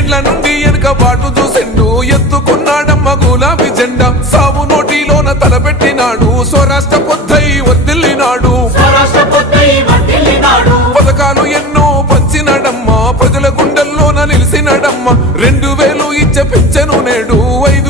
ఏండ్ల నుండి వెనుక బాటు చూసిండు ఎత్తుకున్నాడమ్మ గులాబీ జెండా. సావు నోటిలోన తలపెట్టినాడు స్వరాష్ట్ర పొద్దై వర్దిల్లినాడు వర్ధిల్లినాడు పథకాలు ఎన్నో పంచినడమ్మ ప్రజల గుండెల్లోన నిలిసినడమ్మ. రెండు వేలు ఇచ్చే పెంచెను నేడు ఐదు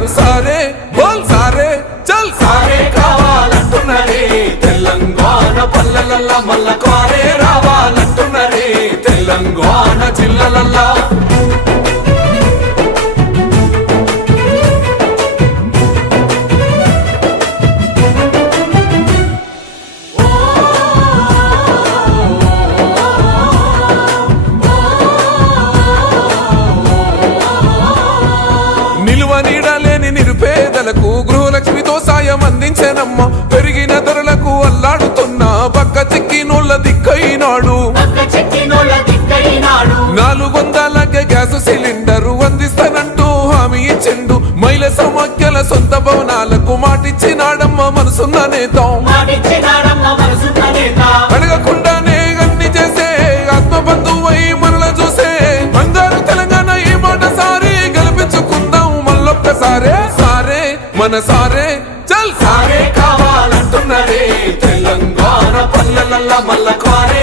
కేసీఆర్ నిరుపేదలకు గృహలక్ష్మితో సాయం అందించనమ్మ. పెరిగిన ధరలకు అల్లాడుతున్న పక్క చెక్కినోళ్ళ దిక్కైనాడు. నాలుగు వందలకే గ్యాస్ సిలిండర్ అందిస్తానంటూ హామీ ఇచ్చిండు. మహిళ సమాఖ్యల సొంత భవనాలకు మాటిచ్చినాడమ్మ మనసున్న నేత. మన సారే చల్ సారే కావాలంటున్నదే. తెలంగాణ పల్లెలల్ల మల్ల కారే